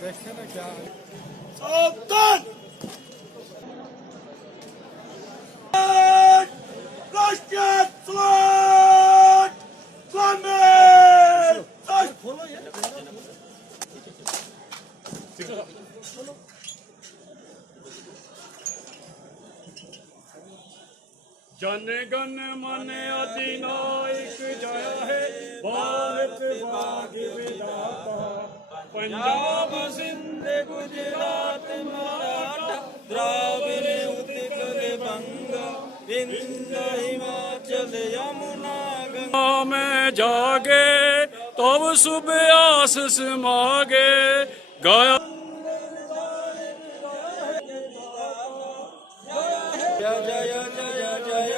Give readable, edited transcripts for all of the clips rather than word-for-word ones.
देखते ना क्या सावधान राष्ट्रीय फ्लैग फ्लामेंट जन गण मन अधिनायक जय है भारत भाग्य विधाता पंजाब सिंध गुजरात मराठा द्राविड़ उत्कल बंगा विंध्य हिमाचल यमुना गंगा में जागे तब शुभ आशीष मागे गाया जय जय जय जय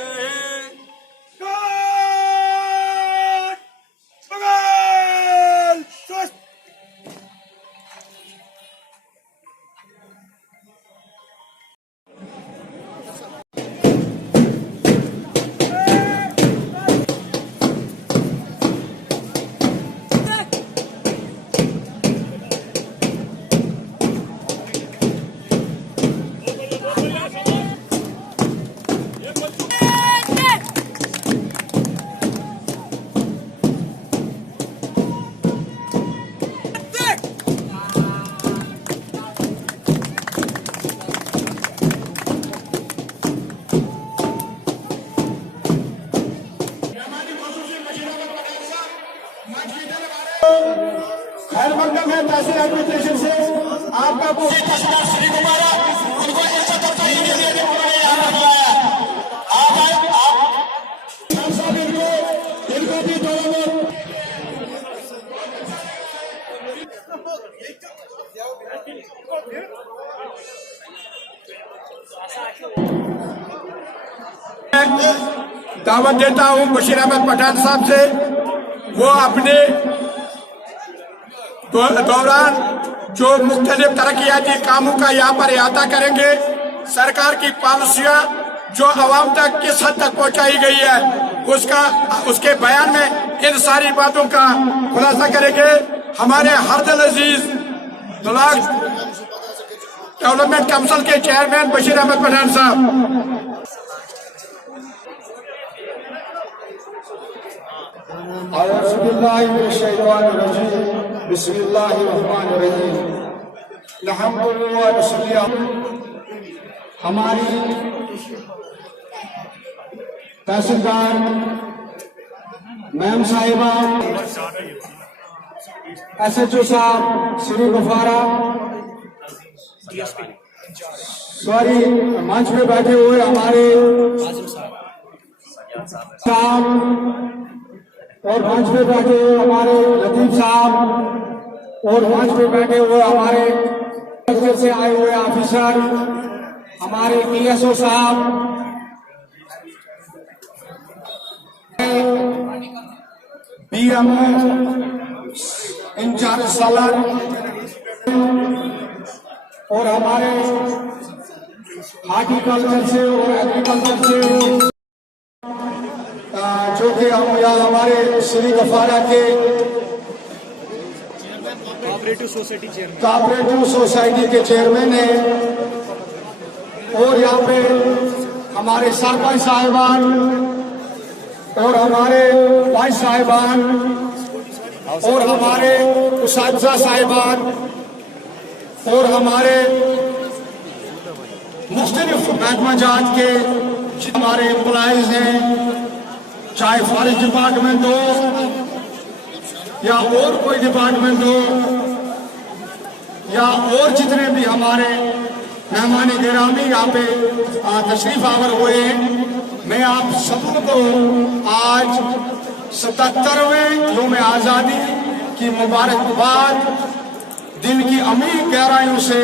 खैर मकदम है तहसील एडमिनिस्ट्रेशन से आपका तहसीलदार श्री कुमार उनको ऐसा इनको भी दावत देता हूं बशीर अहमद पठान साहब से। वो अपने दौरान जो मुख्तलिफ तरक्याती कामों का यहाँ पर अहाता करेंगे, सरकार की पॉलिसियां जो अवाम तक किस हद तक पहुंचाई गई है उसके बयान में इन सारी बातों का खुलासा करेंगे। हमारे हरदल अजीज ब्लॉक डेवलपमेंट काउंसिल के चेयरमैन बशीर अहमद पठान साहब। हमारी तहसीलदार मैम साहिबा, SHO साहब श्री गुफारा, सॉरी मंच में बैठे हुए हमारे साहब और मंच पे बैठे हुए हमारे लतीफ साहब और मंच पे बैठे हुए हमारे से आए हुए ऑफिसर, हमारे PSO साहब, BMO इंचार्ज सालन और हमारे हॉर्टिकल्चर से और एग्रीकल्चर से जो कि हम यहाँ हमारे श्री गफारा के कोऑपरेटिव सोसाइटी के चेयरमैन हैं और यहाँ पे हमारे सरपंच साहिबान और हमारे वाइस साहिबान और हमारे उसातिज़ा साहिबान और हमारे मुख्तलिफ महकमा जात के हमारे एम्प्लॉइज हैं, चाहे फॉरेस्ट डिपार्टमेंट हो या और कोई डिपार्टमेंट हो या और जितने भी हमारे मेहमान गिरामी यहाँ पे तशरीफ आवर हुए हैं, मैं आप सबको आज 77वें यौम आज़ादी की मुबारकबाद दिल की अमीर गहराइयों से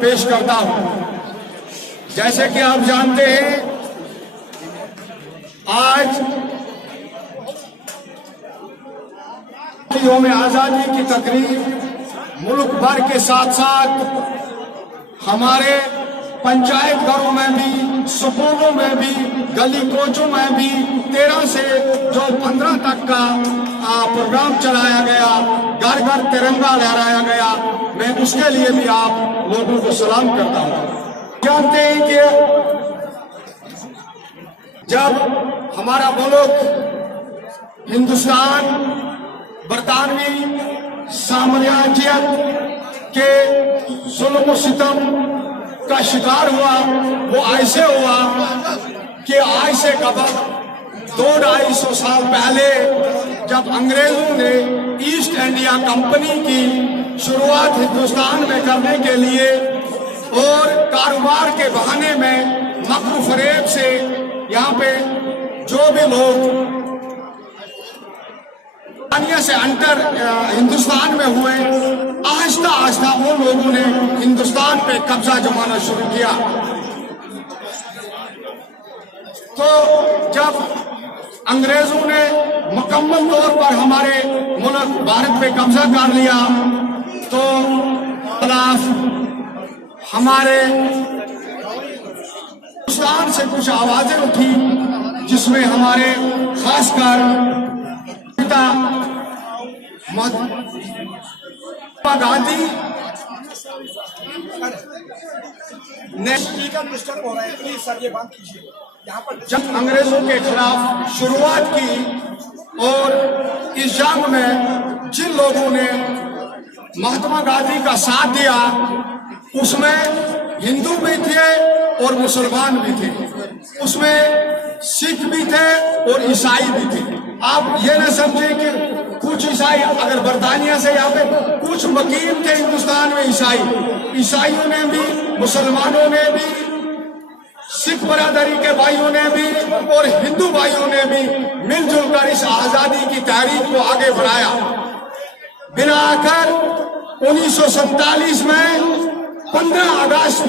पेश करता हूँ। जैसे कि आप जानते हैं, आज यौम आज़ादी की तकरीब मुल्क भर के साथ साथ हमारे पंचायत घरों में भी, स्कूलों में भी गली कोचों में भी 13 से जो 15 तक का प्रोग्राम चलाया गया, घर घर तिरंगा लहराया गया, मैं उसके लिए भी आप लोगों को सलाम करता हूँ। जानते हैं कि जब हमारा मुल्क हिंदुस्तान बरतानवी साम्राज्यत के जुल्म सितम का शिकार हुआ, वो ऐसे हुआ कि आज से करीब 200-250 साल पहले जब अंग्रेजों ने ईस्ट इंडिया कंपनी की शुरुआत हिंदुस्तान में करने के लिए और कारोबार के बहाने में मकरू फरेब से यहाँ पे जो भी लोग से अंतर हिंदुस्तान में हुए, आहिस्ता आहिस्ता उन लोगों ने हिंदुस्तान पे कब्जा जमाना शुरू किया। तो जब अंग्रेजों ने मुकम्मल तौर पर हमारे मुल्क भारत पे कब्जा कर लिया, तो खिलाफ हमारे हिंदुस्तान से कुछ आवाजें उठी, जिसमें हमारे खासकर पिता महात्मा गांधी ने डिस्टर्ब हो रहा है, प्लीज सर ये बात कीजिए। यहाँ पर जब अंग्रेजों के खिलाफ शुरुआत की और इस जंग में जिन लोगों ने महात्मा गांधी का साथ दिया, उसमें हिंदू भी थे और मुसलमान भी थे, उसमें सिख भी थे और ईसाई भी थे। आप ये न समझे कि कुछ ईसाई, अगर बरतानिया से यहाँ पे कुछ मकीम थे हिंदुस्तान में ईसाइयों ने भी, मुसलमानों ने भी, सिख बरादरी के भाइयों ने भी और हिंदू भाइयों ने भी मिलजुल कर इस आजादी की तहरीक को आगे बढ़ाया। बिलाकर 1947 में 15 अगस्त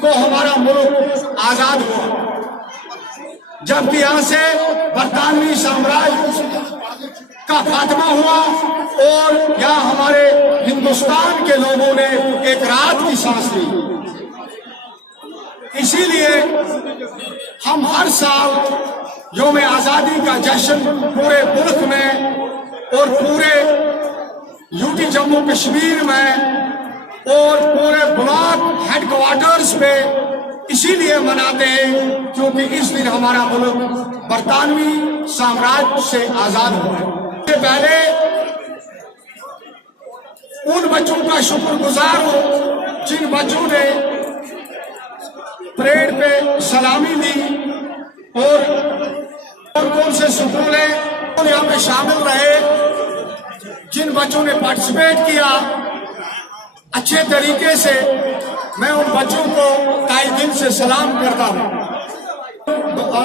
को हमारा मुल्क आजाद हुआ, जबकि यहाँ से बरतानवी साम्राज्य का खात्मा हुआ और यहाँ हमारे हिंदुस्तान के लोगों ने एक रात की सांस ली। इसीलिए हम हर साल यौम आजादी का जश्न पूरे मुल्क में और पूरे यूटी जम्मू कश्मीर में और पूरे ब्लॉक हेडक्वार्टर्स पे इसीलिए मनाते हैं क्योंकि इस दिन हमारा मुल्क बरतानवी साम्राज्य से आजाद हुआ। इससे पहले उन बच्चों का शुक्रगुजार हूं जिन बच्चों ने परेड पे सलामी दी और कौन से स्कूल हैं यहाँ पे शामिल रहे, जिन बच्चों ने पार्टिसिपेट किया अच्छे तरीके से, मैं उन बच्चों को ताई दिल से सलाम करता हूँ,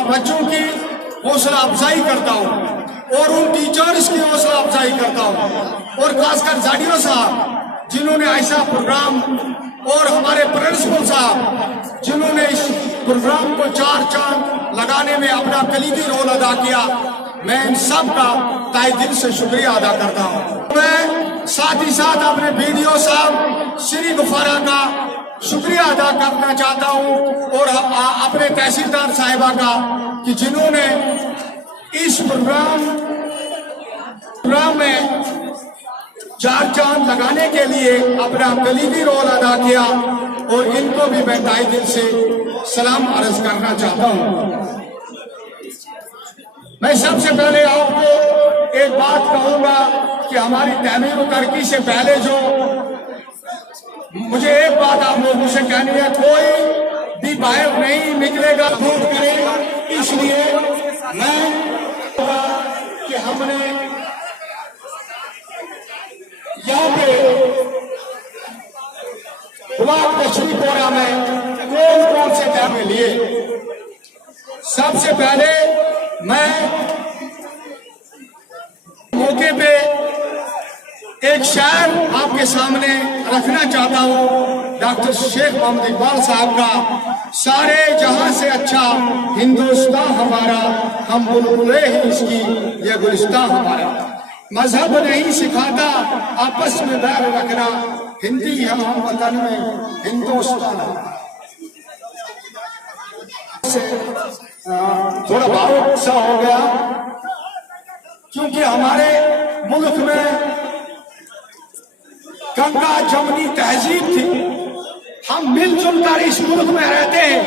बच्चों की हौसला अफजाई करता हूँ और उन टीचर्स की हौसला अफजाई करता हूँ और खासकर जाडियो साहब जिन्होंने ऐसा प्रोग्राम और हमारे प्रिंसिपल साहब जिन्होंने इस प्रोग्राम को 4 चांद लगाने में अपना कलीदी रोल अदा किया, मैं इन सब का ताई दिल से शुक्रिया अदा करता हूँ। मैं साथ ही साथ अपने वीडियो साहब श्री गुफारा का शुक्रिया अदा करना चाहता हूँ और अपने तहसीलदार साहिबा का कि जिन्होंने इस प्रोग्राम में 4 चांद लगाने के लिए अपना कलीदी रोल अदा किया और इनको भी मैं ताई दिल से सलाम अर्ज करना चाहता हूँ। मैं सबसे पहले आपको एक बात कहूंगा कि हमारी तहमीर और तरक्की से पहले जो मुझे एक बात आप लोगों से कहनी है, कोई भी बाहर नहीं निकलेगा वोट करेगा, इसलिए मैं कि हमने यहाँ पे ब्लॉक कश्मीरपुरा में कौन से तहमे लिए। सबसे पहले मैं मौके पे एक शायर आपके सामने रखना चाहता हूँ, डॉक्टर शेख मोहम्मद इकबाल साहब का, सारे जहां से अच्छा हिंदुस्तान हमारा, हम बुलबुले ही इसकी, ये गुलिस्तान हमारा। मजहब नहीं सिखाता आपस में बैर रखना, हिंदी हम वतन में हिंदुस्तान। थोड़ा भावुक सा हो गया, क्योंकि हमारे मुल्क में गंगा जमुनी तहजीब थी। हम मिलजुल कर इस मुल्क में रहते हैं।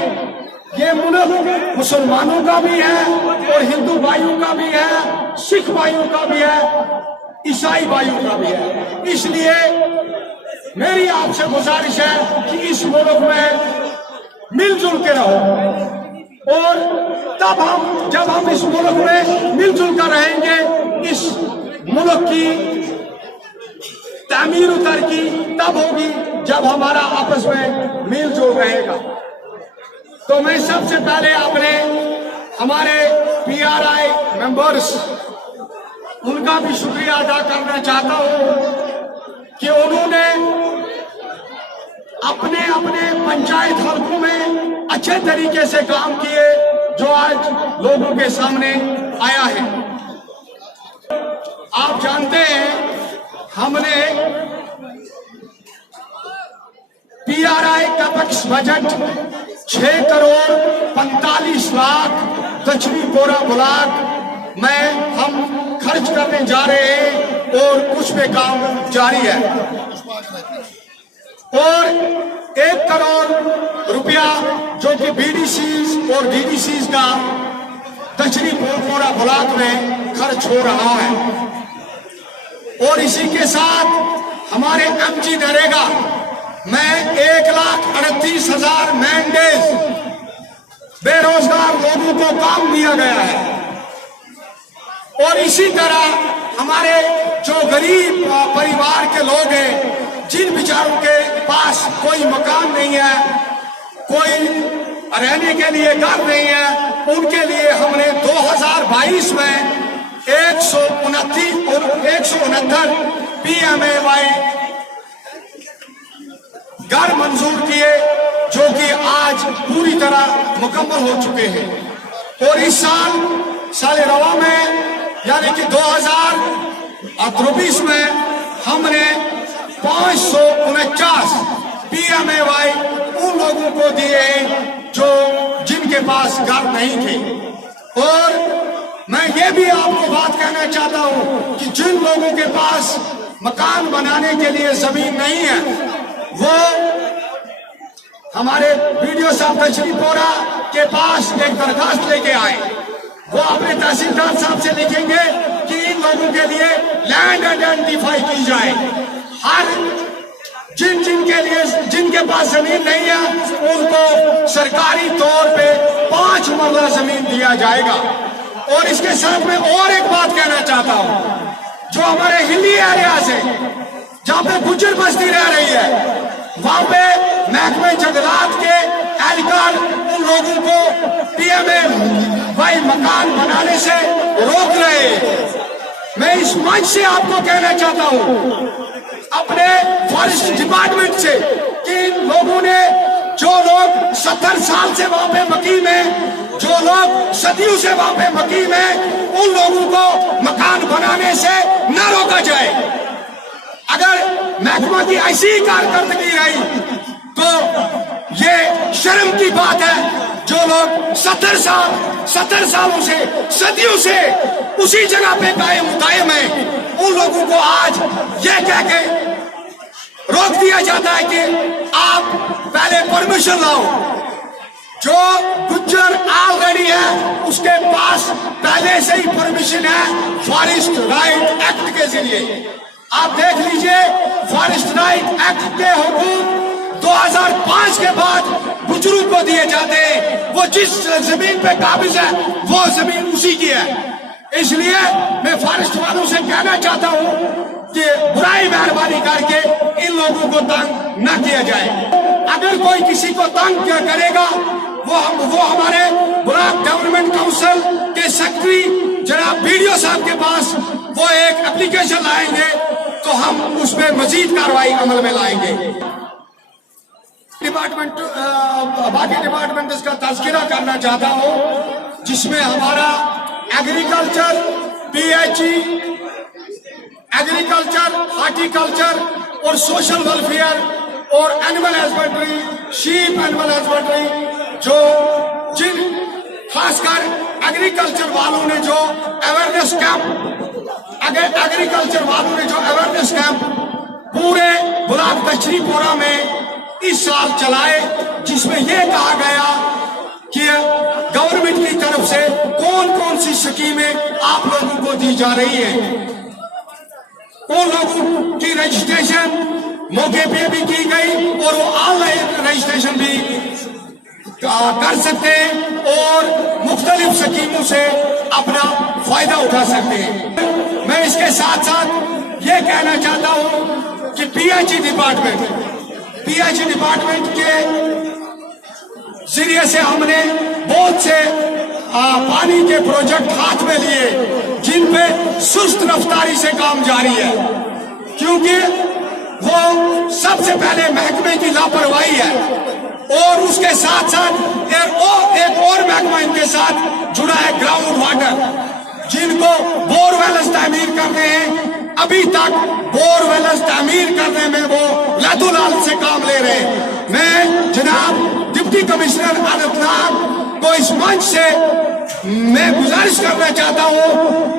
ये मुल्क मुसलमानों का भी है और हिंदू भाइयों का भी है, सिख भाइयों का भी है, ईसाई भाइयों का भी है। इसलिए मेरी आपसे गुजारिश है कि इस मुल्क में मिलजुल के रहो, और तब जब हम इस मुल्क में मिलजुल कर रहेंगे, इस मुल्क की तामीर तरक्की तब होगी जब हमारा आपस में मिलजुल रहेगा। तो मैं सबसे पहले अपने हमारे PRI मेंबर्स, उनका भी शुक्रिया अदा करना चाहता हूं कि उन्होंने अपने अपने पंचायत हलकों में अच्छे तरीके से काम किए, जो आज लोगों के सामने आया है। आप जानते हैं हमने PRI capex budget 6 crore 45 lakh दक्षिणी पोरा ब्लॉक में हम खर्च करने जा रहे हैं, और कुछ पे काम जारी है। और 1 करोड़ रुपया जो कि BDCs और DDCs का दक्षिणी पोरा ब्लॉक में खर्च हो रहा है। और इसी के साथ हमारे MG नरेगा में 1,38,000 मैंडेज बेरोजगार लोगों को काम दिया गया है। और इसी तरह हमारे जो गरीब परिवार के लोग हैं, जिन बेचारों के पास कोई मकान नहीं है, कोई रहने के लिए घर नहीं है, उनके लिए हमने 2022 में 169 PMAY घर मंजूर किए, जो कि आज पूरी तरह मुकम्मल हो चुके हैं। और इस साल रवा में यानी कि 2024 में हमने 549 PMAY उन लोगों को दिए जो जिनके पास घर नहीं थे। और मैं ये भी आपको बात कहना चाहता हूं कि जिन लोगों के पास मकान बनाने के लिए जमीन नहीं है, वो हमारे BDO साहब दक्षिणी पोरा के पास एक दरखास्त लेके आए। वो अपने तहसीलदार साहब से लिखेंगे कि इन लोगों के लिए लैंड आइडेंटिफाई की जाए। हर जिनके पास जमीन नहीं है, उनको सरकारी तौर पे 5 मरला जमीन दिया जाएगा। और इसके साथ में और एक बात कहना चाहता हूं, जो हमारे हिली एरिया से जहां पे गुज्जर बस्ती रह रही है, वहां पे महकमे जंगलात के एहलकार उन लोगों को PMAY मकान बनाने से रोक रहे हैं। मैं इस मंच से आपको कहना चाहता हूं अपने फॉरेस्ट डिपार्टमेंट से कि इन लोगों ने, जो लोग 70 साल से वहां पे मकीम है, जो लोग सदियों से वहां पे मकीम है, उन लोगों को मकान बनाने से न रोका जाए। अगर महकमा की ऐसी कारकर्दगी रही तो ये शर्म की बात है। जो लोग 70 सालों से, सदियों से उसी जगह पे कायम है, उन लोगों को आज ये कह के रोक दिया जाता है कि आप पहले परमिशन लाओ। जो गुज्जर ऑलरेडी है, उसके पास पहले से ही परमिशन है फॉरेस्ट राइट एक्ट के जरिए। आप देख लीजिए, फॉरेस्ट राइट एक्ट के हुकूम 2005 के बाद बुजुर्ग को दिए जाते हैं। वो जिस जमीन पे काबिज है, वो जमीन उसी की है। इसलिए मैं फॉरेस्ट वालों से कहना चाहता हूं कि बुराई मेहरबानी करके इन लोगों को तंग न किया जाए। अगर कोई किसी को तंग करेगा, वो हमारे ब्लॉक डेवलपमेंट काउंसिल के सेक्रेटरी जनाब BDO साहब के पास वो एक एप्लीकेशन लाएंगे, तो हम उसमें मजीद कार्रवाई अमल में लाएंगे। बाकी डिपार्टमेंट इसका तज़किरा करना चाहता हूं, जिसमें हमारा एग्रीकल्चर, PHE, एग्रीकल्चर, हॉर्टिकल्चर और सोशल वेलफेयर और animal husbandry, sheep animal husbandry, जो जिन खासकर एग्रीकल्चर वालों ने जो अवेयरनेस कैंप पूरे ब्लॉक दक्षिणीपुरा में इस साल चलाए, जिसमें यह कहा गया कि गवर्नमेंट की तरफ से कौन कौन सी स्कीमें आप लोगों को दी जा रही है। उन लोगों की रजिस्ट्रेशन मौके पे भी की गई और वो ऑनलाइन रजिस्ट्रेशन भी कर सकते हैं और मुख्तलिफ स्कीमों से अपना फायदा उठा सकते हैं। मैं इसके साथ साथ ये कहना चाहता हूं कि पीएचई डिपार्टमेंट के जरिए से हमने बहुत से पानी के प्रोजेक्ट हाथ में लिए, जिन पे सुस्त रफ्तारी से काम जारी है, क्योंकि वो सबसे पहले महकमे की लापरवाही है और उसके साथ साथ एक और महकमा इनके साथ जुड़ा है ग्राउंड वाटर, जिनको बोरवेल्स तामीर करने हैं। अभी तक बोरवेल्स तामीर करने में वो लदुलाल से काम ले रहे हैं। मैं जनाब डिप्टी कमिश्नर अनंतनाग को इस मंच से मैं गुजारिश करना चाहता हूं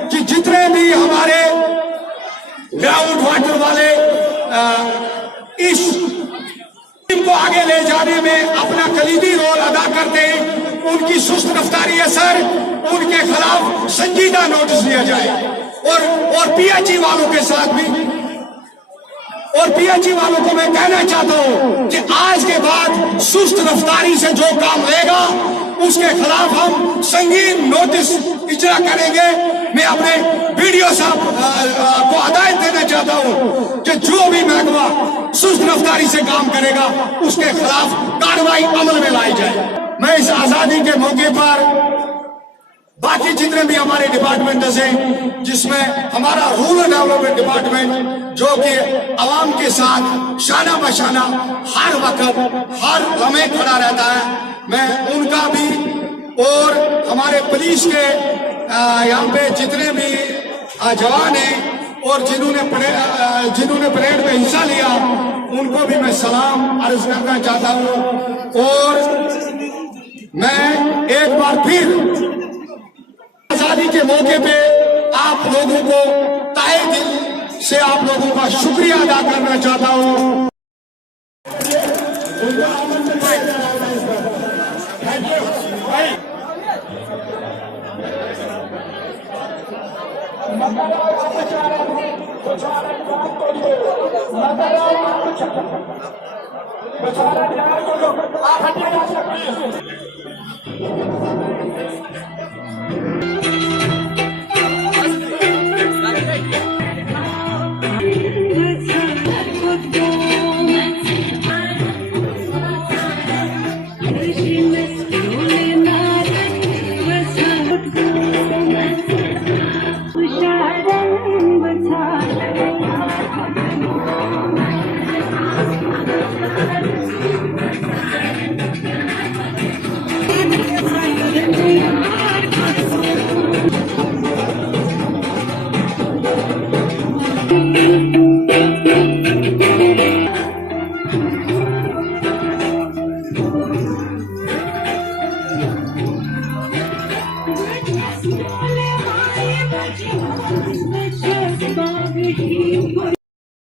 कि जितने भी हमारे ग्राउंड वाटर वाले इस टीम को आगे ले जाने में अपना कलीदी रोल अदा करते हैं, उनकी सुस्त रफ्तारी है सर, उनके खिलाफ संजीदा नोटिस लिया जाए। और पीएचई वालों के साथ भी, और पीएचई वालों को मैं कहना चाहता हूं कि आज के बाद सुस्त रफ्तारी से जो काम लेगा उसके खिलाफ हम संगीन नोटिस इजरा करेंगे। मैं अपने वीडियो साहब को हदायत देना चाहता हूं कि जो भी महकमा सुस्त रफ्तारी से काम करेगा उसके खिलाफ कार्रवाई अमल में लाई जाए। मैं इस आजादी के मौके पर बाकी जितने भी हमारे डिपार्टमेंट्स हैं, जिसमें हमारा रूरल डेवलपमेंट डिपार्टमेंट जो कि आवाम के साथ शाना बशाना हर वक्त हर लम्हे खड़ा रहता है, मैं उनका भी और हमारे पुलिस के यहाँ पे जितने भी जवान हैं और जिन्होंने परेड में हिस्सा लिया, उनको भी मैं सलाम अर्ज करना चाहता हूँ। और मैं एक बार फिर आजादी के मौके पे आप लोगों को ताए दिल से आप लोगों का शुक्रिया अदा करना चाहता हूँ।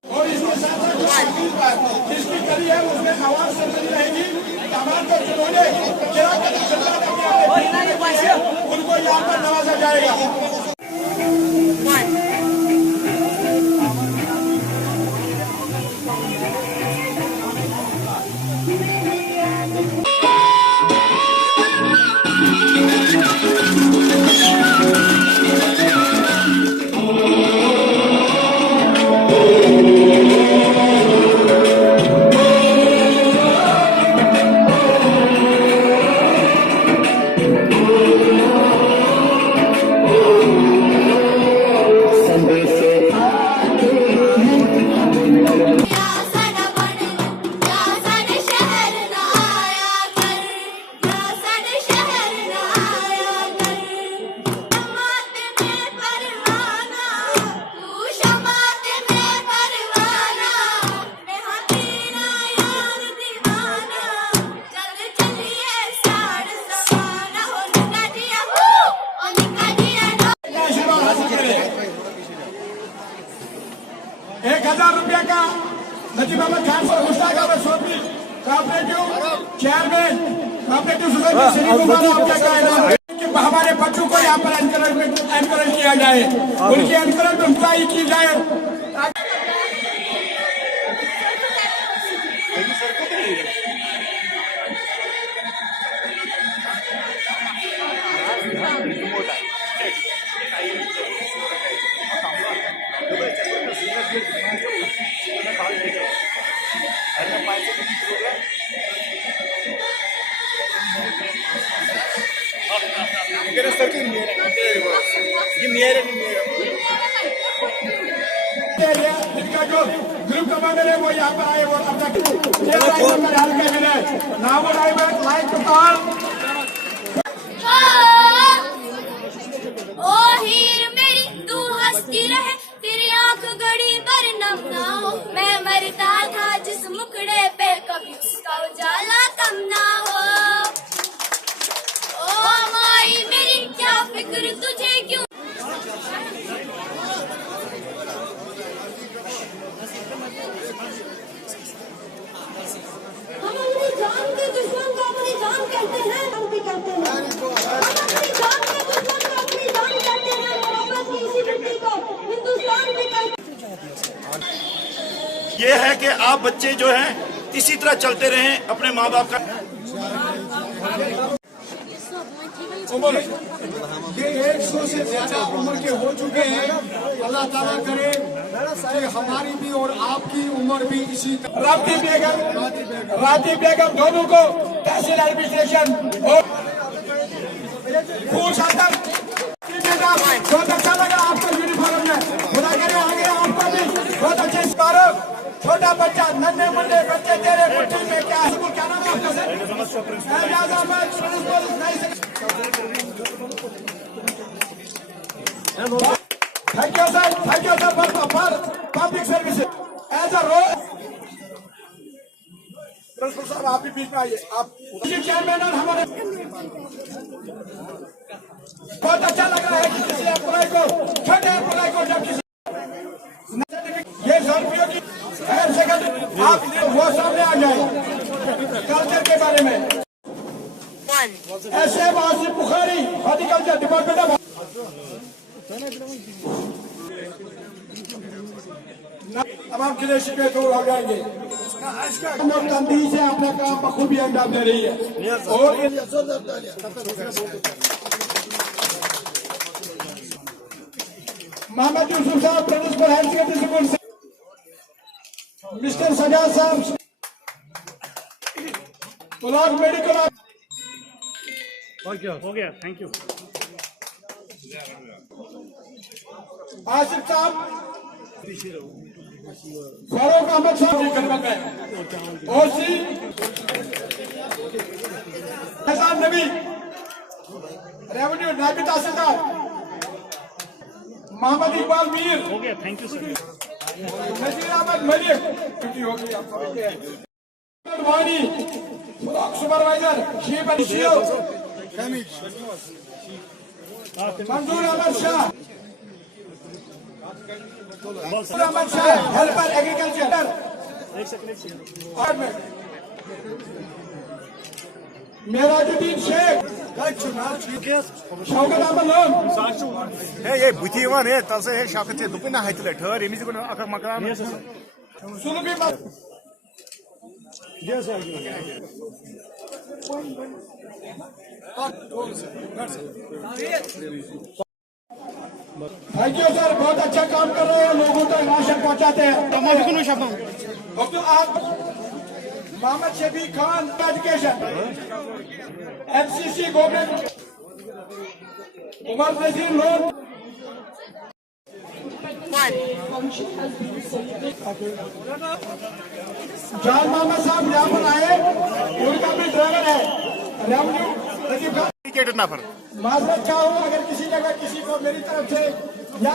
और इसके साथ साथ जिसकी करी है उसमें आवाज सुनती रहेगी। तमाम को जिन्होंने उनको यहाँ पर नवाजा जाएगा। Mushtaq Ahmad Sofi, cooperative chairman, cooperative society Shri Kumar, आप क्या कहना है कि हमारे बच्चों को यहाँ पर एनकरेज किया जाए, उनकी एनकरेज एम्प्लॉई की जाए। जिनका जो ग्रुप कमांडर है वो यहाँ पर आए और अपना हल्का मिले नाम लाइक टू कॉल। ओ हीर मेरी तू हंसती रहे, तेरी आंख गड़ी पर नम ना हो। मैं मरता था जिस मुखड़े पे, कभी उसका उजाला कम ना हो। ओ माई मेरी क्या फिक्र तुझे क्यों। हम अपनी जान के दुश्मन को अपनी जान कहते हैं, हम भी कहते हैं। हम अपनी जान के दुश्मन को अपनी जान कहते हैं, मोहब्बत की इसी मिट्टी को हिंदुस्तान भी कहते हैं। ये है कि आप बच्चे जो हैं इसी तरह चलते रहें अपने माँ बाप का। ये 100 से ज्यादा उम्र के हो चुके हैं। अल्लाह ताला करे कि हमारी भी और आपकी उम्र भी इसी राती बेगम दोनों को तहसील एडमिनिस्ट्रेशन और बहुत अच्छा लगा आपको यूनिफॉर्म में। खुदा करे आगे आपको भी बहुत अच्छे स्मारक। छोटा बच्चा नन्हे मुन्ने बच्चे तेरे मुट्ठी में क्या है, क्या नाम है आपका sir? Ejaz Ahmad, principal thank you sir for public service as a role. Principal साहब आप भी बीच में आइए। आप चेयरमैन और हमारे बहुत अच्छा लग रहा है कि किसी एम्प्लॉय को, छोटे एम्प्लॉय को जब किसी ये सर्वियों की हायर सेकेंडरी आप वो सामने आ जाए कल्चर के बारे में। ऐसे Wasif Bukhari horticulture department of अब हम किले शिकवे दूर हो जाएंगे। तंदी से अपना काम बखूबी अंजाम दे रही है। और मोहम्मद यूसुफ साहब प्रिंसिपल हायर सेकेंडरी स्कूल से, मिस्टर सजाद साहब ब्लॉक मेडिकल। हो गया थैंक यू। आसिफ साहब, फारूक अहमद साहब की खिदमत में, ओसी हसन नबी, रेवेन्यू नायब तहसीलदार मोहम्मद इकबाल मीर, हो गया thank you sir. Nazir Ahmad Malik, छुट्टी हो गई आप वाणी, सुपरवाइजर शीफ अली शियो, मंजूर अहमद शाह, अहमद शाह हेल्पर एग्रीकल्चर, मेराजुद्दीन शेख, शौकत अहमद लोन, ये बुथी है तल से शौकत से दुपना है ठहर ये मकान सुलभी थैंक यू सर, बहुत अच्छा काम कर रहे हैं, लोगों तक राशन पहुंचाते हैं। तो आप Mohammad Shafi Khan education, NCC government, Umar Nazir Lone, Jan Mohammad साहब यहाँ पर आए, उनका भी ड्राइवर है रेवेन्यू नजीब खान। नफर माजरत चाहूँ अगर किसी जगह किसी को मेरी तरफ से या